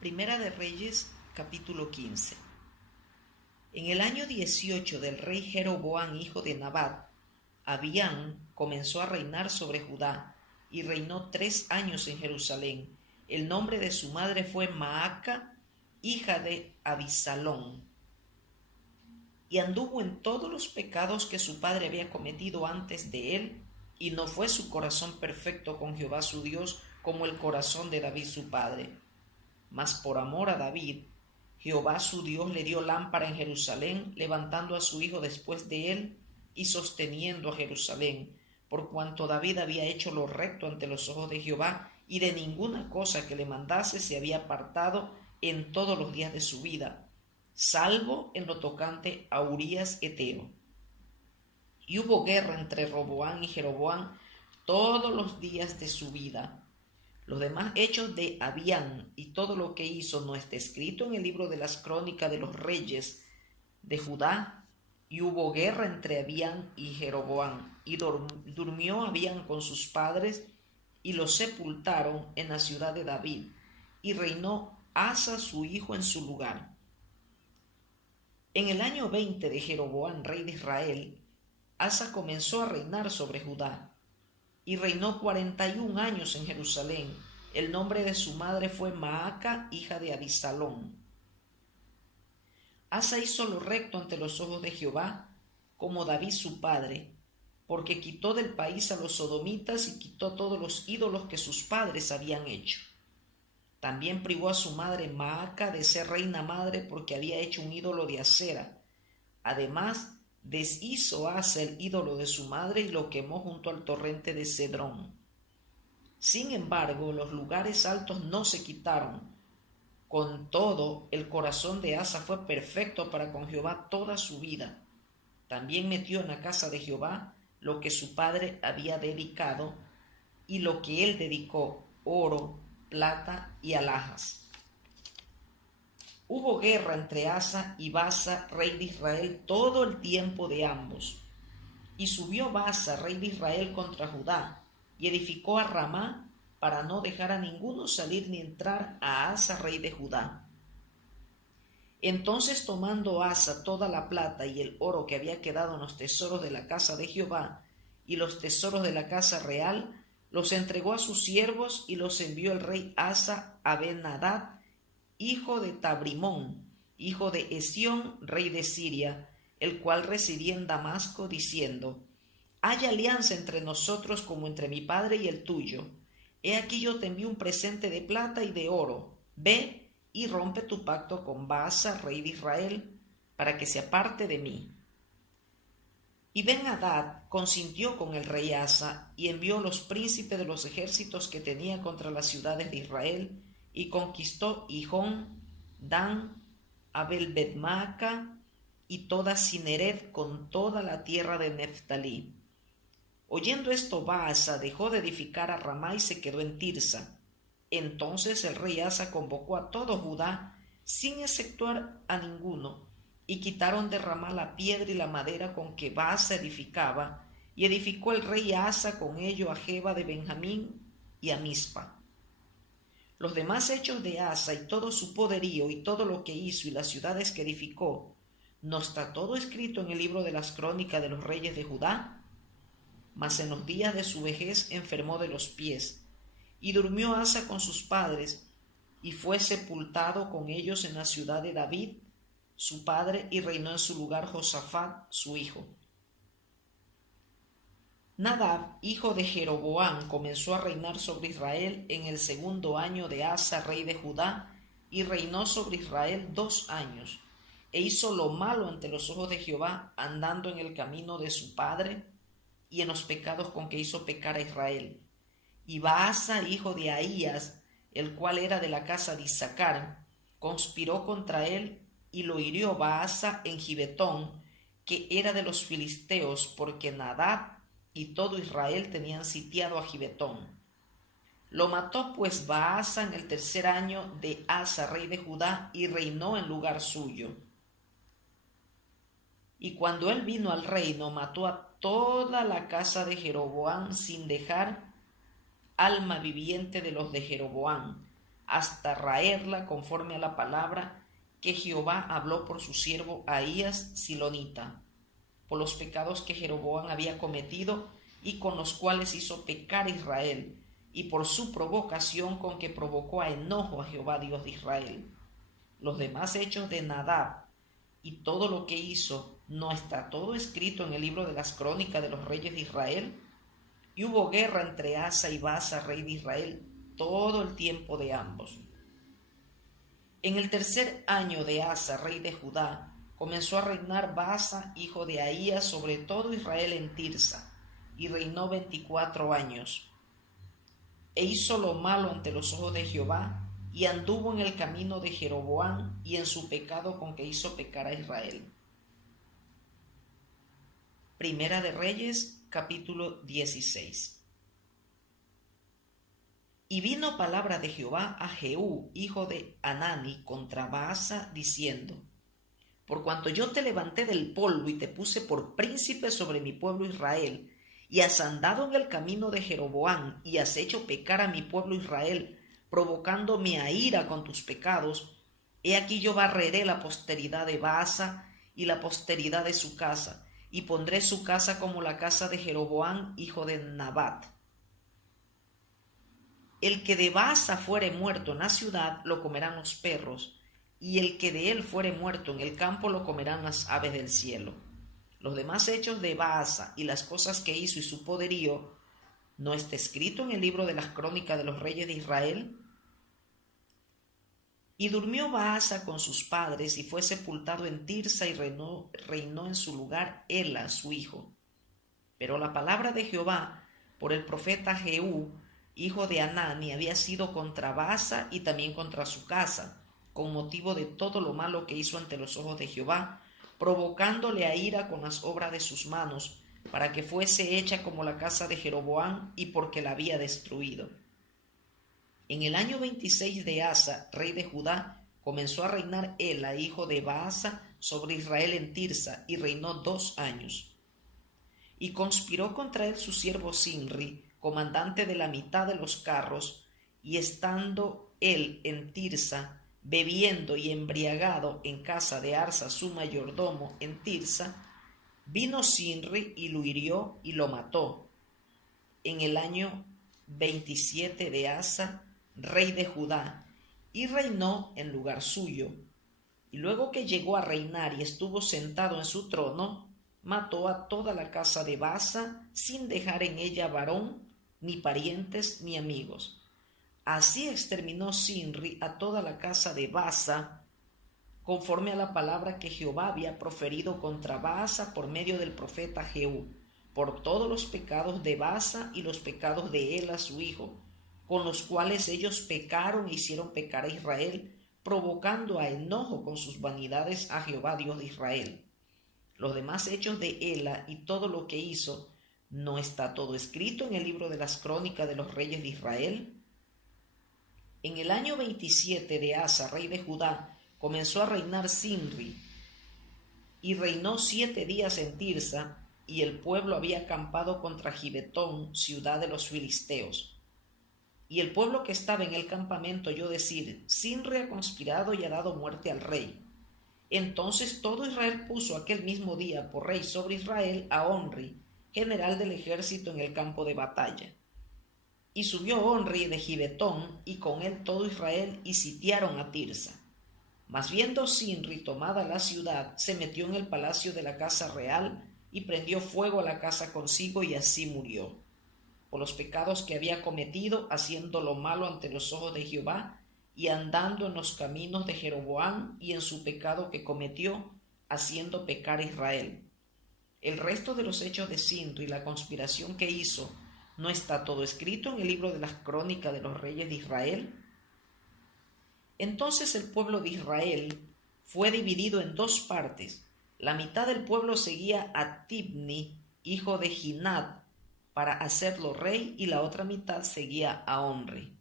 Primera de Reyes, capítulo 15. En el año 18 del rey Jeroboam, hijo de Nabat, Abián comenzó a reinar sobre Judá y reinó 3 años en Jerusalén. El nombre de su madre fue Maaca, hija de Abisalón. Y anduvo en todos los pecados que su padre había cometido antes de él, y no fue su corazón perfecto con Jehová su Dios como el corazón de David su padre. Mas por amor a David, Jehová su Dios le dio lámpara en Jerusalén, levantando a su hijo después de él y sosteniendo a Jerusalén, por cuanto David había hecho lo recto ante los ojos de Jehová, y de ninguna cosa que le mandase se había apartado en todos los días de su vida, salvo en lo tocante a Urías heteo. Y hubo guerra entre Roboam y Jeroboam todos los días de su vida. Los demás hechos de Abián y todo lo que hizo no está escrito en el libro de las crónicas de los reyes de Judá. Y hubo guerra entre Abián y Jeroboam, y durmió Abián con sus padres, y los sepultaron en la ciudad de David, y reinó Asa su hijo en su lugar. En el año 20 de Jeroboam, rey de Israel, Asa comenzó a reinar sobre Judá, y reinó 41 años en Jerusalén. El nombre de su madre fue Maaca, hija de Abisalón. Asa hizo lo recto ante los ojos de Jehová, como David su padre, porque quitó del país a los sodomitas y quitó todos los ídolos que sus padres habían hecho. También privó a su madre Maaca de ser reina madre porque había hecho un ídolo de acera. Además, deshizo Asa el ídolo de su madre y lo quemó junto al torrente de Cedrón. Sin embargo, los lugares altos no se quitaron. Con todo, el corazón de Asa fue perfecto para con Jehová toda su vida. También metió en la casa de Jehová lo que su padre había dedicado y lo que él dedicó, oro, plata y alhajas. Hubo guerra entre Asa y Baasa, rey de Israel, todo el tiempo de ambos. Y subió Baasa, rey de Israel, contra Judá, y edificó a Ramá, para no dejar a ninguno salir ni entrar a Asa, rey de Judá. Entonces, tomando Asa toda la plata y el oro que había quedado en los tesoros de la casa de Jehová y los tesoros de la casa real, los entregó a sus siervos y los envió el rey Asa a Ben-Hadad, hijo de Tabrimón, hijo de Hesión, rey de Siria, el cual residía en Damasco, diciendo: Hay alianza entre nosotros como entre mi padre y el tuyo. He aquí yo te envío un presente de plata y de oro. Ve y rompe tu pacto con Baasa, rey de Israel, para que se aparte de mí. Y Ben-Hadad consintió con el rey Asa, y envió los príncipes de los ejércitos que tenía contra las ciudades de Israel, y conquistó Hijón, Dan, Abel-Bet-Maaca y toda Cineret con toda la tierra de Neftalí. Oyendo esto, Baasa dejó de edificar a Ramá y se quedó en Tirsa. Entonces el rey Asa convocó a todo Judá, sin exceptuar a ninguno, y quitaron de Ramá la piedra y la madera con que Baasa edificaba, y edificó el rey Asa con ello a Geba de Benjamín y a Mizpa. Los demás hechos de Asa y todo su poderío y todo lo que hizo y las ciudades que edificó, ¿no está todo escrito en el libro de las crónicas de los reyes de Judá? Mas en los días de su vejez enfermó de los pies, y durmió Asa con sus padres, y fue sepultado con ellos en la ciudad de David, su padre, y reinó en su lugar Josafat, su hijo. Nadab, hijo de Jeroboam, comenzó a reinar sobre Israel en el 2.º año de Asa, rey de Judá, y reinó sobre Israel 2 años, e hizo lo malo ante los ojos de Jehová, andando en el camino de su padre, y en los pecados con que hizo pecar a Israel. Y Baasa, hijo de Ahías, el cual era de la casa de Issacar, conspiró contra él, y lo hirió Baasa en Gibetón, que era de los filisteos, porque Nadab y todo Israel tenían sitiado a Gibetón. Lo mató pues Baasa en el 3.er año de Asa, rey de Judá, y reinó en lugar suyo. Y cuando él vino al reino, mató a toda la casa de Jeroboam sin dejar alma viviente de los de Jeroboam, hasta raerla conforme a la palabra que Jehová habló por su siervo Ahías Silonita, por los pecados que Jeroboam había cometido y con los cuales hizo pecar a Israel, y por su provocación con que provocó a enojo a Jehová Dios de Israel. Los demás hechos de Nadab y todo lo que hizo, ¿no está todo escrito en el libro de las crónicas de los reyes de Israel? Y hubo guerra entre Asa y Baasa, rey de Israel, todo el tiempo de ambos. En el tercer año de Asa, rey de Judá, comenzó a reinar Baasa, hijo de Ahías, sobre todo Israel en Tirsa, y reinó 24 años. E hizo lo malo ante los ojos de Jehová, y anduvo en el camino de Jeroboam y en su pecado con que hizo pecar a Israel. Primera de Reyes, capítulo 16. Y vino palabra de Jehová a Jehú, hijo de Hanani, contra Baasa, diciendo: Por cuanto yo te levanté del polvo y te puse por príncipe sobre mi pueblo Israel, y has andado en el camino de Jeroboam, y has hecho pecar a mi pueblo Israel, provocándome a ira con tus pecados, he aquí yo barreré la posteridad de Baasa y la posteridad de su casa, y pondré su casa como la casa de Jeroboam, hijo de Nabat. El que de Baasa fuere muerto en la ciudad, lo comerán los perros, y el que de él fuere muerto en el campo, lo comerán las aves del cielo. Los demás hechos de Baasa y las cosas que hizo y su poderío, ¿no está escrito en el libro de las crónicas de los reyes de Israel? Y durmió Baasa con sus padres y fue sepultado en Tirsa, y reinó en su lugar Ela, su hijo. Pero la palabra de Jehová por el profeta Jehú, hijo de Hanani, había sido contra Baasa y también contra su casa, con motivo de todo lo malo que hizo ante los ojos de Jehová, provocándole a ira con las obras de sus manos, para que fuese hecha como la casa de Jeroboam, y porque la había destruido. En el año 26 de Asa, rey de Judá, comenzó a reinar Ela, hijo de Baasa, sobre Israel en Tirsa, y reinó 2 años. Y conspiró contra él su siervo Sinri, comandante de la mitad de los carros, y estando él en Tirsa, bebiendo y embriagado en casa de Arsa su mayordomo en Tirsa, vino Sinri y lo hirió y lo mató. En el año 27 de Asa, rey de Judá, y reinó en lugar suyo. Y luego que llegó a reinar y estuvo sentado en su trono, mató a toda la casa de Baasa, sin dejar en ella varón, ni parientes, ni amigos. Así exterminó Sinri a toda la casa de Baasa, conforme a la palabra que Jehová había proferido contra Baasa por medio del profeta Jehú, por todos los pecados de Baasa y los pecados de Ela su hijo, con los cuales ellos pecaron e hicieron pecar a Israel, provocando a enojo con sus vanidades a Jehová Dios de Israel. Los demás hechos de Ela y todo lo que hizo, ¿no está todo escrito en el libro de las crónicas de los reyes de Israel? En el año 27 de Asa, rey de Judá, comenzó a reinar Sinri, y reinó 7 días en Tirsa, y el pueblo había acampado contra Gibetón, ciudad de los filisteos. Y el pueblo que estaba en el campamento oyó decir: Sinri ha conspirado y ha dado muerte al rey. Entonces todo Israel puso aquel mismo día por rey sobre Israel a Onri, general del ejército en el campo de batalla. Y subió Onri de Gibetón, y con él todo Israel, y sitiaron a Tirsa. Mas viendo Sinri tomada la ciudad, se metió en el palacio de la casa real, y prendió fuego a la casa consigo, y así murió, por los pecados que había cometido, haciendo lo malo ante los ojos de Jehová, y andando en los caminos de Jeroboam, y en su pecado que cometió, haciendo pecar a Israel. El resto de los hechos de Sinri y la conspiración que hizo, ¿no está todo escrito en el libro de las crónicas de los reyes de Israel? Entonces el pueblo de Israel fue dividido en 2 partes. La mitad del pueblo seguía a Tibni, hijo de Ginat, para hacerlo rey, y la otra mitad seguía a Omri.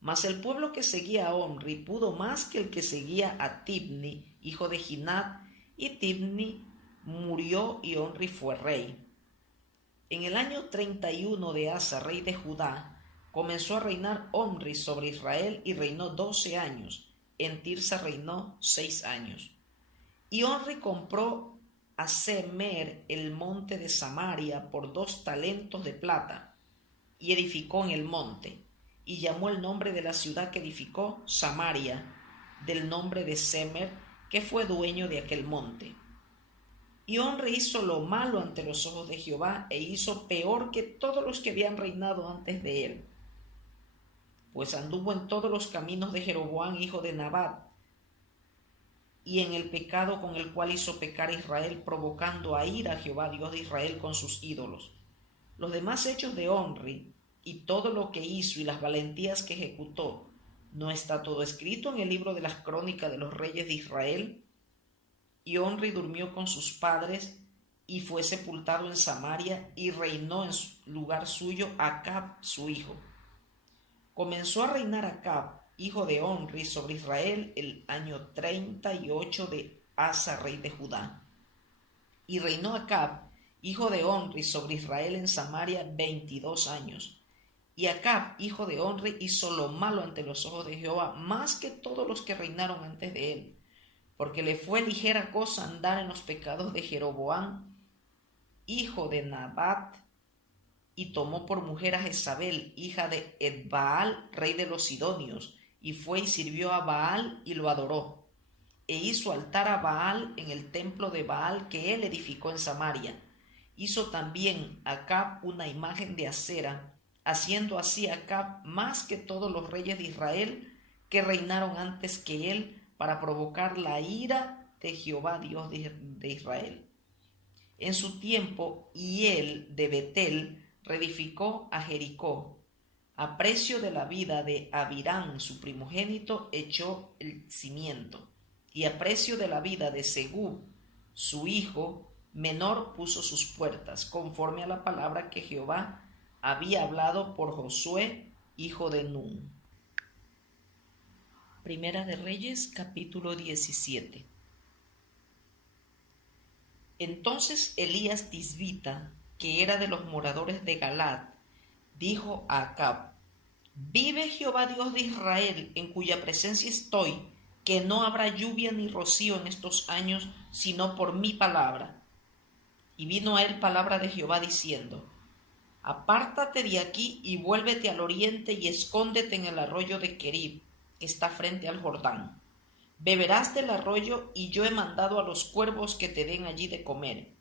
Mas el pueblo que seguía a Omri pudo más que el que seguía a Tibni, hijo de Ginat, y Tibni murió y Omri fue rey. En el año 31 de Asa, rey de Judá, comenzó a reinar Omri sobre Israel y reinó 12 años. En Tirsa reinó 6 años. Y Omri compró a Semer el monte de Samaria por 2 talentos de plata, y edificó en el monte, y llamó el nombre de la ciudad que edificó Samaria, del nombre de Semer, que fue dueño de aquel monte. Y Omri hizo lo malo ante los ojos de Jehová, e hizo peor que todos los que habían reinado antes de él, pues anduvo en todos los caminos de Jeroboam, hijo de Nabat, y en el pecado con el cual hizo pecar a Israel, provocando a ira a Jehová, Dios de Israel, con sus ídolos. Los demás hechos de Omri, y todo lo que hizo y las valentías que ejecutó, ¿no está todo escrito en el libro de las crónicas de los reyes de Israel? Y Omri durmió con sus padres, y fue sepultado en Samaria, y reinó en lugar suyo Acab su hijo. Comenzó a reinar Acab, hijo de Omri, sobre Israel el año 38 de Asa, rey de Judá. Y reinó Acab, hijo de Omri, sobre Israel en Samaria 22 años. Y Acab, hijo de Omri, hizo lo malo ante los ojos de Jehová, más que todos los que reinaron antes de él, porque le fue ligera cosa andar en los pecados de Jeroboam, hijo de Nabat, y tomó por mujer a Jezabel, hija de Edbaal, rey de los sidonios, y fue y sirvió a Baal y lo adoró, e hizo altar a Baal en el templo de Baal que él edificó en Samaria. Hizo también Acab una imagen de acera, haciendo así Acab más que todos los reyes de Israel que reinaron antes que él, para provocar la ira de Jehová, Dios de Israel. En su tiempo, Hiel de Betel reedificó a Jericó. A precio de la vida de Abirán, su primogénito, echó el cimiento, y a precio de la vida de Segub, su hijo menor, puso sus puertas, conforme a la palabra que Jehová había hablado por Josué, hijo de Nun. Primera de Reyes, capítulo 17. Entonces Elías Tisbita, que era de los moradores de Galad, dijo a Acab: Vive Jehová Dios de Israel, en cuya presencia estoy, que no habrá lluvia ni rocío en estos años, sino por mi palabra. Y vino a él palabra de Jehová diciendo: Apártate de aquí y vuélvete al oriente y escóndete en el arroyo de Querib, que está frente al Jordán. Beberás del arroyo, y yo he mandado a los cuervos que te den allí de comer.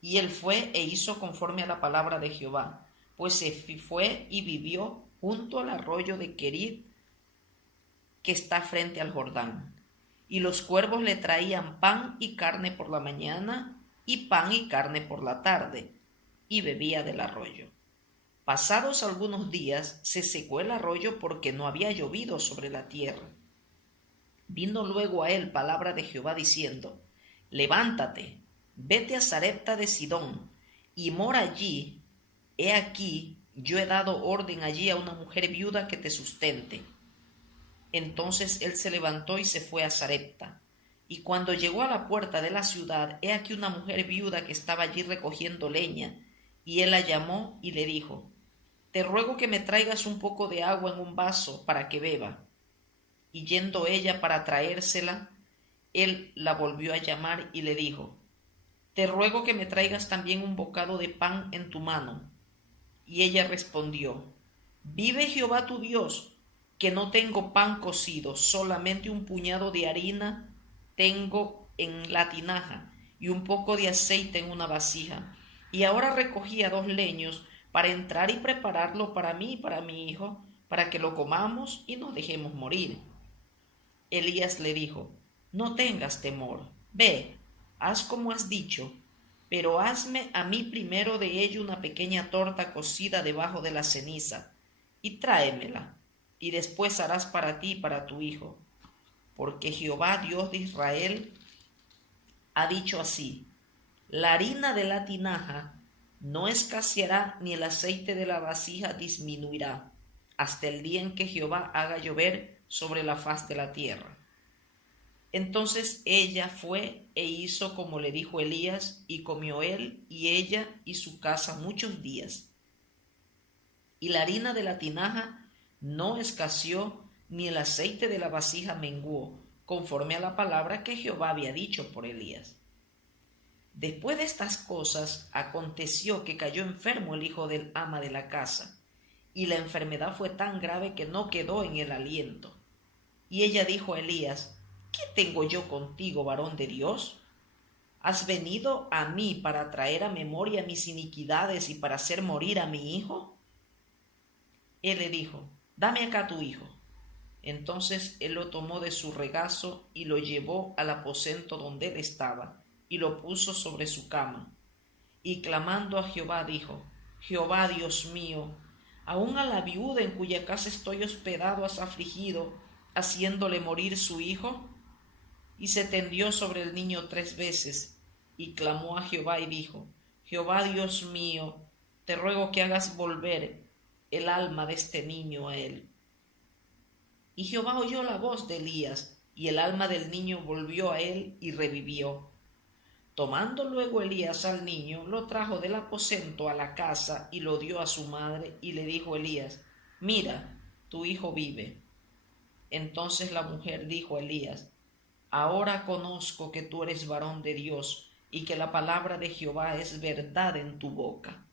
Y él fue e hizo conforme a la palabra de Jehová, pues se fue y vivió junto al arroyo de Querib, que está frente al Jordán. Y los cuervos le traían pan y carne por la mañana, y pan y carne por la tarde, y bebía del arroyo. Pasados algunos días se secó el arroyo porque no había llovido sobre la tierra. Vino luego a él palabra de Jehová diciendo: Levántate, vete a Sarepta de Sidón, y mora allí. He aquí, yo he dado orden allí a una mujer viuda que te sustente. Entonces él se levantó y se fue a Sarepta. Y cuando llegó a la puerta de la ciudad, he aquí una mujer viuda que estaba allí recogiendo leña, y él la llamó y le dijo: Te ruego que me traigas un poco de agua en un vaso para que beba. Y yendo ella para traérsela, él la volvió a llamar y le dijo: Te ruego que me traigas también un bocado de pan en tu mano. Y ella respondió: Vive Jehová tu Dios, que no tengo pan cocido, solamente un puñado de harina tengo en la tinaja, y un poco de aceite en una vasija. Y ahora recogía 2 leños para entrar y prepararlo para mí y para mi hijo, para que lo comamos y nos dejemos morir. Elías le dijo: No tengas temor, ve, haz como has dicho, pero hazme a mí primero de ello una pequeña torta cocida debajo de la ceniza, y tráemela, y después harás para ti y para tu hijo. Porque Jehová Dios de Israel ha dicho así: La harina de la tinaja no escaseará, ni el aceite de la vasija disminuirá, hasta el día en que Jehová haga llover sobre la faz de la tierra. Entonces ella fue e hizo como le dijo Elías, y comió él y ella y su casa muchos días. Y la harina de la tinaja no escaseó, ni el aceite de la vasija menguó, conforme a la palabra que Jehová había dicho por Elías. Después de estas cosas, aconteció que cayó enfermo el hijo del ama de la casa, y la enfermedad fue tan grave que no quedó en el aliento. Y ella dijo a Elías: ¿Qué tengo yo contigo, varón de Dios? ¿Has venido a mí para traer a memoria mis iniquidades y para hacer morir a mi hijo? Él le dijo: Dame acá tu hijo. Entonces él lo tomó de su regazo y lo llevó al aposento donde él estaba, y lo puso sobre su cama. Y clamando a Jehová dijo: Jehová Dios mío, aun a la viuda en cuya casa estoy hospedado has afligido, haciéndole morir su hijo. Y se tendió sobre el niño 3 veces, y clamó a Jehová y dijo: Jehová Dios mío, te ruego que hagas volver el alma de este niño a él. Y Jehová oyó la voz de Elías, y el alma del niño volvió a él y revivió. Tomando luego Elías al niño, lo trajo del aposento a la casa y lo dio a su madre, y le dijo Elías: Mira, tu hijo vive. Entonces la mujer dijo a Elías: Ahora conozco que tú eres varón de Dios, y que la palabra de Jehová es verdad en tu boca.